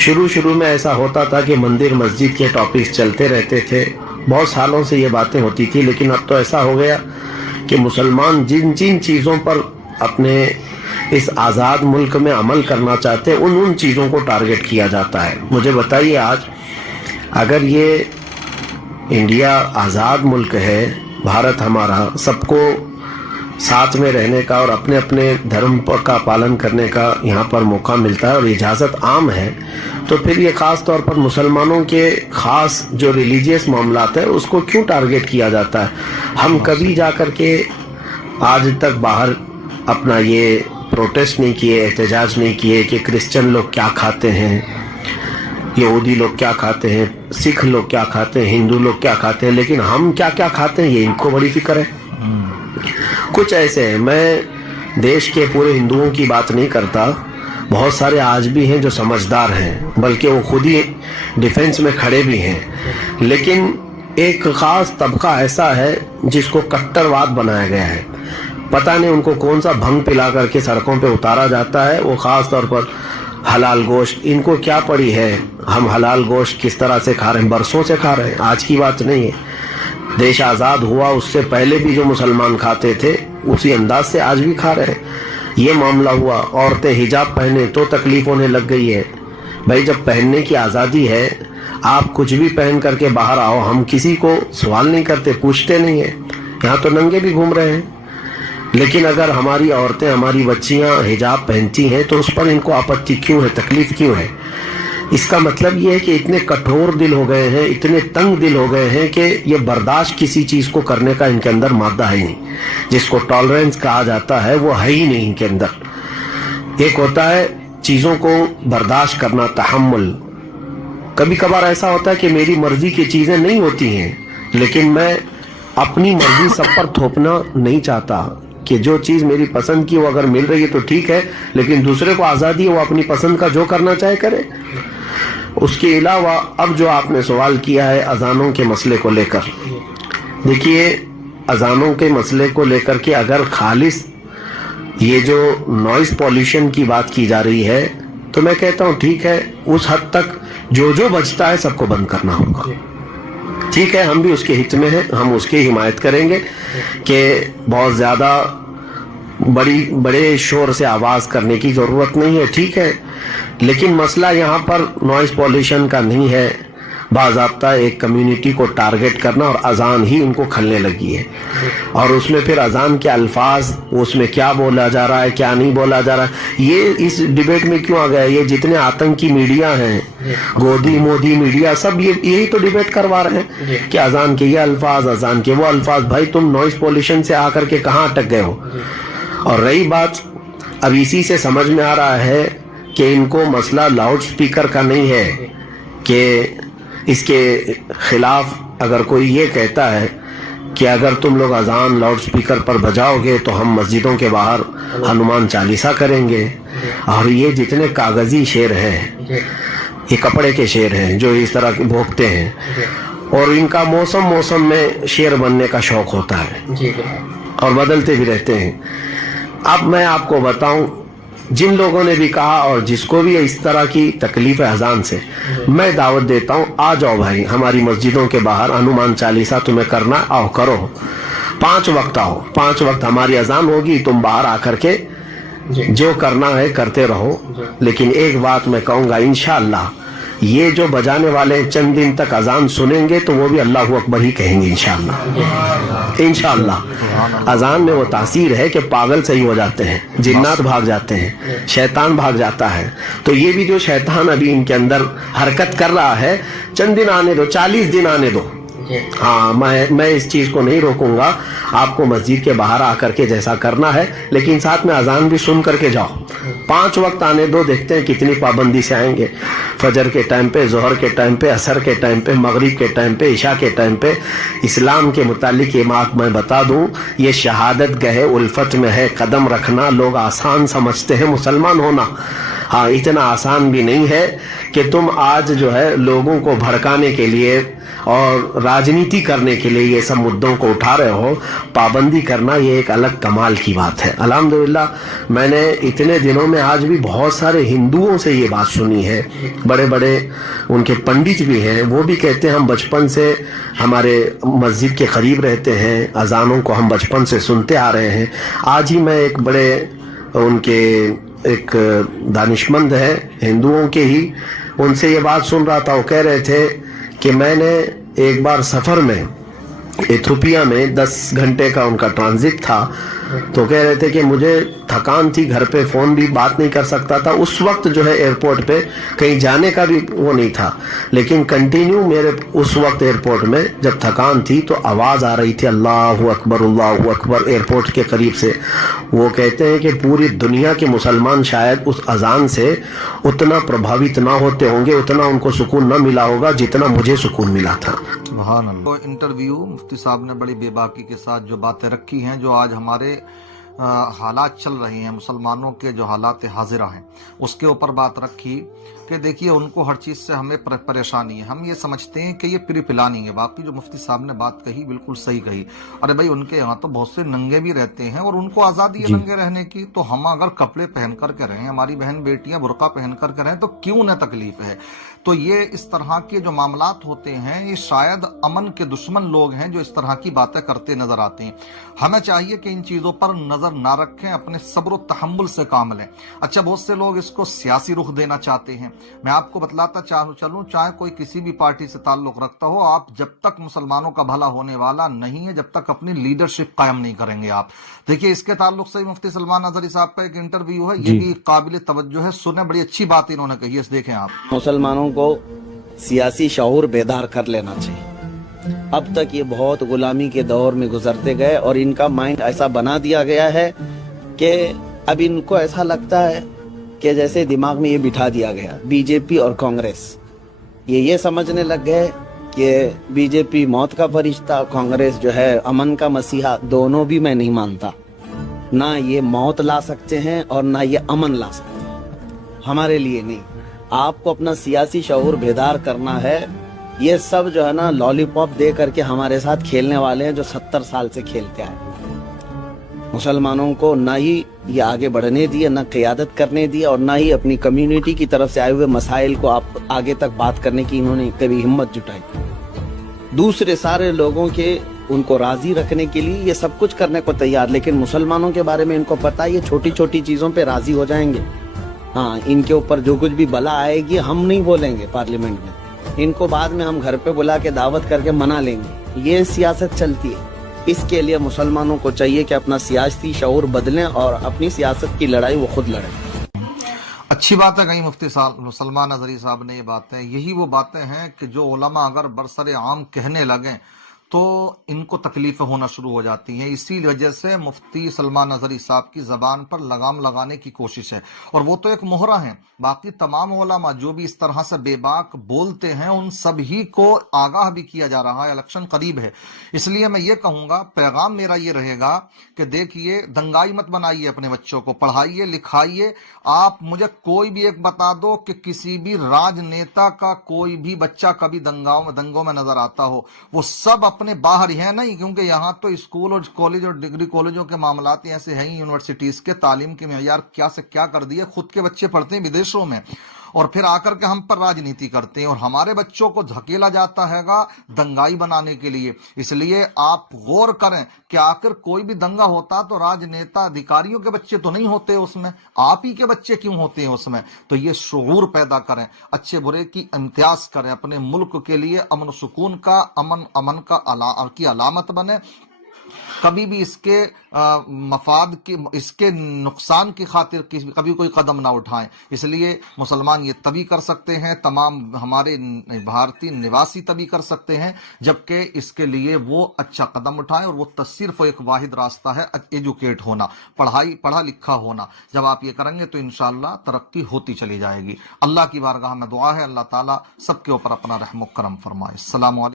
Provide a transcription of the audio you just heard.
شروع میں ایسا ہوتا تھا کہ مندر مسجد کے ٹاپکس چلتے رہتے تھے، بہت سالوں سے یہ باتیں ہوتی تھی، لیکن اب تو ایسا ہو گیا کہ مسلمان جن چیزوں پر اپنے اس آزاد ملک میں عمل کرنا چاہتے ہیں ان چیزوں کو ٹارگٹ کیا جاتا ہے۔ مجھے بتائیے، آج اگر یہ انڈیا آزاد ملک ہے، بھارت ہمارا، سب کو ساتھ میں رہنے کا اور اپنے اپنے دھرم کا پالن کرنے کا یہاں پر موقع ملتا ہے اور اجازت عام ہے، تو پھر یہ خاص طور پر مسلمانوں کے خاص جو ریلیجیس معاملات ہیں اس کو کیوں ٹارگٹ کیا جاتا ہے؟ ہم کبھی جا کر کے آج تک باہر اپنا یہ پروٹیسٹ نہیں کیے، احتجاج نہیں کیے کہ کرسچن لوگ کیا کھاتے ہیں، یہودی لوگ کیا کھاتے ہیں، سکھ لوگ کیا کھاتے ہیں، ہندو لوگ کیا کھاتے ہیں، لیکن ہم کیا کیا کھاتے ہیں یہ ان کو بڑی فکر ہے۔ کچھ ایسے ہیں، میں دیش کے پورے ہندوؤں کی بات نہیں کرتا، بہت سارے آج بھی ہیں جو سمجھدار ہیں، بلکہ وہ خود ہی ڈیفنس میں کھڑے بھی ہیں، لیکن ایک خاص طبقہ ایسا ہے جس کو کٹر واد بنایا گیا ہے۔ پتہ نہیں ان کو کون سا بھنگ پلا کر کے سڑکوں پہ اتارا جاتا ہے، وہ خاص طور پر حلال گوشت، ان کو کیا پڑی ہے ہم حلال گوشت کس طرح سے کھا رہے ہیں، برسوں سے کھا رہے ہیں، آج کی بات نہیں ہے۔ دیش آزاد ہوا اس سے پہلے بھی جو مسلمان کھاتے تھے اسی انداز سے آج بھی کھا رہے ہیں۔ یہ معاملہ ہوا، عورتیں حجاب پہنے تو تکلیف ہونے لگ گئی ہے۔ بھائی جب پہننے کی آزادی ہے، آپ کچھ بھی پہن کر کے باہر آؤ، ہم کسی کو سوال نہیں کرتے، پوچھتے نہیں ہیں، یہاں تو ننگے بھی گھوم رہے ہیں، لیکن اگر ہماری عورتیں، ہماری بچیاں حجاب پہنتی ہیں تو اس پر ان کو آپتی کیوں ہے، تکلیف کیوں ہے؟ اس کا مطلب یہ ہے کہ اتنے کٹھور دل ہو گئے ہیں، اتنے تنگ دل ہو گئے ہیں کہ یہ برداشت کسی چیز کو کرنے کا ان کے اندر مادہ ہے نہیں، جس کو ٹالرنس کہا جاتا ہے وہ ہے ہی نہیں ان کے اندر۔ ایک ہوتا ہے چیزوں کو برداشت کرنا، تحمل۔ کبھی کبھار ایسا ہوتا ہے کہ میری مرضی کی چیزیں نہیں ہوتی ہیں، لیکن میں اپنی مرضی سب پر تھوپنا نہیں چاہتا کہ جو چیز میری پسند کی وہ اگر مل رہی ہے تو ٹھیک ہے، لیکن دوسرے کو آزادی ہے وہ اپنی پسند کا جو کرنا چاہے کرے۔ اس کے علاوہ اب جو آپ نے سوال کیا ہے اذانوں کے مسئلے کو لے کر، دیکھیے اذانوں کے مسئلے کو لے کر کے اگر خالص یہ جو نوائز پولیوشن کی بات کی جا رہی ہے تو میں کہتا ہوں ٹھیک ہے، اس حد تک جو بچتا ہے سب کو بند کرنا ہوگا، ٹھیک ہے، ہم بھی اس کے حت میں ہیں، ہم اس کی حمایت کریں گے کہ بہت زیادہ بڑے شور سے آواز کرنے کی ضرورت نہیں ہے، ٹھیک ہے، لیکن مسئلہ یہاں پر نوائز پولیوشن کا نہیں ہے، باضابطہ ایک کمیونٹی کو ٹارگٹ کرنا، اور اذان ہی ان کو کھلنے لگی ہے، اور اس میں پھر اذان کے الفاظ، اس میں کیا بولا جا رہا ہے کیا نہیں بولا جا رہا ہے، یہ اس ڈیبیٹ میں کیوں آ گیا؟ یہ جتنے آتنکی میڈیا ہیں، گودی مودی میڈیا، سب یہی تو ڈیبیٹ کروا رہے ہیں کہ اذان کے یہ الفاظ، اذان کے وہ الفاظ۔ بھائی تم نوائز پولیوشن سے آ کر کے کہاں اٹک گئے ہو؟ اور رہی بات، اب اسی سے سمجھ میں آ رہا ہے کہ ان کو مسئلہ لاؤڈ سپیکر کا نہیں ہے، کہ اس کے خلاف اگر کوئی یہ کہتا ہے کہ اگر تم لوگ اذان لاؤڈ سپیکر پر بجاؤ گے تو ہم مسجدوں کے باہر ہنومان چالیسا کریں گے، اور یہ جتنے کاغذی شعر ہیں یہ کپڑے کے شعر ہیں جو اس طرح بھوکتے ہیں، اور ان کا موسم میں شعر بننے کا شوق ہوتا ہے اور بدلتے بھی رہتے ہیں۔ اب میں آپ کو بتاؤں، جن لوگوں نے بھی کہا اور جس کو بھی اس طرح کی تکلیف ہے اذان سے، میں دعوت دیتا ہوں آ جاؤ بھائی، ہماری مسجدوں کے باہر ہنومان چالیسا تمہیں کرنا، آؤ کرو، 5 وقت آؤ، 5 وقت ہماری اذان ہوگی، تم باہر آ کر کے جو کرنا ہے کرتے رہو۔ لیکن ایک بات میں کہوں گا، انشاءاللہ یہ جو بجانے والے چند دن تک اذان سنیں گے تو وہ بھی اللہ اکبر ہی کہیں گے انشاءاللہ۔ انشاءاللہ اذان میں وہ تاثیر ہے کہ پاگل صحیح ہو جاتے ہیں، جنات بھاگ جاتے ہیں، شیطان بھاگ جاتا ہے، تو یہ بھی جو شیطان ابھی ان کے اندر حرکت کر رہا ہے، چند دن آنے دو، 40 دن آنے دو۔ ہاں میں اس چیز کو نہیں روکوں گا، آپ کو مسجد کے باہر آ کر کے جیسا کرنا ہے، لیکن ساتھ میں اذان بھی سن کر کے جاؤ، 5 وقت آنے دو، دیکھتے ہیں کتنی پابندی سے آئیں گے، فجر کے ٹائم پہ، ظہر کے ٹائم پہ، عصر کے ٹائم پہ، مغرب کے ٹائم پہ، عشاء کے ٹائم پہ۔ اسلام کے متعلق یہ بات میں بتا دوں، یہ شہادت گہے الفت میں ہے قدم رکھنا، لوگ آسان سمجھتے ہیں مسلمان ہونا، ہاں اتنا آسان بھی نہیں ہے، کہ تم آج جو ہے لوگوں کو بھڑکانے کے لیے اور راجنیتی کرنے کے لیے یہ سب مدوں کو اٹھا رہے ہو. پابندی کرنا یہ ایک الگ کمال کی بات ہے. الحمدللہ میں نے اتنے دنوں میں آج بھی بہت سارے ہندوؤں سے یہ بات سنی ہے, بڑے بڑے ان کے پنڈت بھی ہیں, وہ بھی کہتے ہیں ہم بچپن سے ہمارے مسجد کے قریب رہتے ہیں, اذانوں کو ہم بچپن سے سنتے آ رہے ہیں. آج ہی میں ایک بڑے ان کے ایک دانشمند ہے ہندوؤں کے ہی, ان سے یہ بات سن رہا تھا. وہ کہہ رہے تھے کہ میں نے ایک بار سفر میں ایتھوپیا میں 10 گھنٹے کا ان کا ٹرانزٹ تھا, تو کہہ رہے تھے کہ مجھے تھکان تھی, گھر پہ فون بھی بات نہیں کر سکتا تھا اس وقت, جو ہے ایئرپورٹ پہ کہیں جانے کا بھی وہ نہیں تھا, لیکن کنٹینیو میرے اس وقت ایئرپورٹ میں جب تھکان تھی تو آواز آ رہی تھی اللہ اکبر اللہ اکبر ایئرپورٹ کے قریب سے. وہ کہتے ہیں کہ پوری دنیا کے مسلمان شاید اس اذان سے اتنا پربھاوت نہ ہوتے ہوں گے, اتنا ان کو سکون نہ ملا ہوگا جتنا مجھے سکون ملا تھا. سبحان اللہ. انٹرویو مفتی صاحب نے بڑی بے باکی کے ساتھ جو باتیں رکھی ہیں, جو آج ہمارے حالات چل رہے ہیں, مسلمانوں کے جو حالات حاضرہ ہیں اس کے اوپر بات رکھی کہ دیکھیے ان کو ہر چیز سے ہمیں پریشانی ہے. ہم یہ سمجھتے ہیں کہ یہ پری پلاننگ ہے. باقی جو مفتی صاحب نے بات کہی بالکل صحیح کہی. ارے بھائی ان کے یہاں تو بہت سے ننگے بھی رہتے ہیں اور ان کو آزادی ہے ننگے رہنے کی, تو ہم اگر کپڑے پہن کر کے رہیں, ہماری بہن بیٹیاں برقع پہن کر کے رہیں, تو کیوں نہ تکلیف ہے. تو یہ اس طرح کے جو معاملات ہوتے ہیں, یہ شاید امن کے دشمن لوگ ہیں جو اس طرح کی باتیں کرتے نظر آتے ہیں. ہمیں چاہیے کہ ان چیزوں پر نظر نہ رکھیں, اپنے صبر و تحمل سے کام لیں. اچھا, بہت سے لوگ اس کو سیاسی رخ دینا چاہتے ہیں. میں آپ کو بتلاتا چلوں, چاہے کوئی کسی بھی پارٹی سے تعلق رکھتا ہو, آپ جب تک مسلمانوں کا بھلا ہونے والا نہیں ہے, جب تک اپنی لیڈرشپ قائم نہیں کریں گے آپ. دیکھیے اس کے تعلق سے مفتی سلمان اظہری صاحب کا ایک انٹرویو ہے, یہ بھی قابل توجہ ہے, سنیں, بڑی اچھی بات انہوں نے کہی ہے, دیکھیں آپ. مسلمانوں کو سیاسی شعور بیدار کر لینا چاہیے. اب تک یہ بہت غلامی کے دور میں گزرتے گئے اور ان کا مائنڈ ایسا بنا دیا گیا ہے کہ اب ان کو ایسا لگتا ہے کہ جیسے دماغ میں یہ بٹھا دیا گیا بی جے پی اور کانگریس. یہ سمجھنے لگ گئے کہ بی جے پی موت کا فرشتہ, کانگریس جو ہے امن کا مسیحا. دونوں بھی میں نہیں مانتا. نہ یہ موت لا سکتے ہیں اور نہ یہ امن لا سکتے ہیں, ہمارے لیے نہیں. آپ کو اپنا سیاسی شعور بیدار کرنا ہے. یہ سب جو ہے نا لالی پاپ دے کر کے ہمارے ساتھ کھیلنے والے ہیں جو 70 سال سے کھیلتے آئے. مسلمانوں کو نہ ہی یہ آگے بڑھنے دیا, نہ قیادت کرنے دیا, اور نہ ہی اپنی کمیونٹی کی طرف سے آئے ہوئے مسائل کو آپ آگے تک بات کرنے کی انہوں نے کبھی ہمت جٹائی. دوسرے سارے لوگوں کے ان کو راضی رکھنے کے لیے یہ سب کچھ کرنے کو تیار, لیکن مسلمانوں کے بارے میں ان کو پتا ہے یہ چھوٹی چھوٹی چیزوں پہ راضی ہو جائیں گے. ہاں, ان کے اوپر جو کچھ بھی بلا آئے گی ہم نہیں بولیں گے پارلیمنٹ میں, ان کو بعد میں ہم گھر پہ بلا کے دعوت کر کے منا لیں گے. یہ سیاست چلتی ہے. اس کے لیے مسلمانوں کو چاہیے کہ اپنا سیاسی شعور بدلیں اور اپنی سیاست کی لڑائی وہ خود لڑیں. اچھی بات ہے کہیں مفتی سلمان اظہری صاحب نے یہ باتیں, یہی وہ باتیں ہیں کہ جو علماء اگر برسر عام کہنے لگیں تو ان کو تکلیفیں ہونا شروع ہو جاتی ہیں. اسی وجہ سے مفتی سلمان اظہری صاحب کی زبان پر لگام لگانے کی کوشش ہے, اور وہ تو ایک مہرہ ہیں. باقی تمام علماء جو بھی اس طرح سے بے باک بولتے ہیں ان سبھی کو آگاہ بھی کیا جا رہا ہے. الیکشن قریب ہے, اس لیے میں یہ کہوں گا, پیغام میرا یہ رہے گا کہ دیکھیے دنگائی مت بنائیے, اپنے بچوں کو پڑھائیے لکھائیے. آپ مجھے کوئی بھی ایک بتا دو کہ کسی بھی راجنیتا کا کوئی بھی بچہ کبھی دنگوں میں نظر آتا ہو, وہ سب اپنے باہر ہی ہیں. نہیں, کیونکہ یہاں تو اسکول اور کالج اور ڈگری کالجوں کے معاملات ایسے ہیں, یونیورسٹیز کے تعلیم کے معیار کیا سے کیا کر دیے. خود کے بچے پڑھتے ہیں ودیشوں میں اور پھر آ کر کے ہم پر راجنیتی کرتے ہیں, اور ہمارے بچوں کو دھکیلا جاتا ہے گا دنگائی بنانے کے لیے. اس لیے آپ غور کریں کہ آخر کوئی بھی دنگا ہوتا تو راجنیتا ادھیکاریوں کے بچے تو نہیں ہوتے اس میں, آپ ہی کے بچے کیوں ہوتے ہیں اس میں. تو یہ شعور پیدا کریں, اچھے برے کی امتیاز کریں, اپنے ملک کے لیے امن و سکون کا امن کی علامت بنے. کبھی بھی اس کے مفاد کی, اس کے نقصان کی خاطر کبھی کوئی قدم نہ اٹھائیں. اس لیے مسلمان یہ تبھی کر سکتے ہیں, تمام ہمارے بھارتی نواسی تبھی کر سکتے ہیں جبکہ اس کے لیے وہ اچھا قدم اٹھائیں, اور وہ صرف ایک واحد راستہ ہے ایجوکیٹ ہونا, پڑھا لکھا ہونا. جب آپ یہ کریں گے تو انشاءاللہ ترقی ہوتی چلی جائے گی. اللہ کی بارگاہ میں دعا ہے اللہ تعالیٰ سب کے اوپر اپنا رحم و کرم فرمائے. السلام علیکم.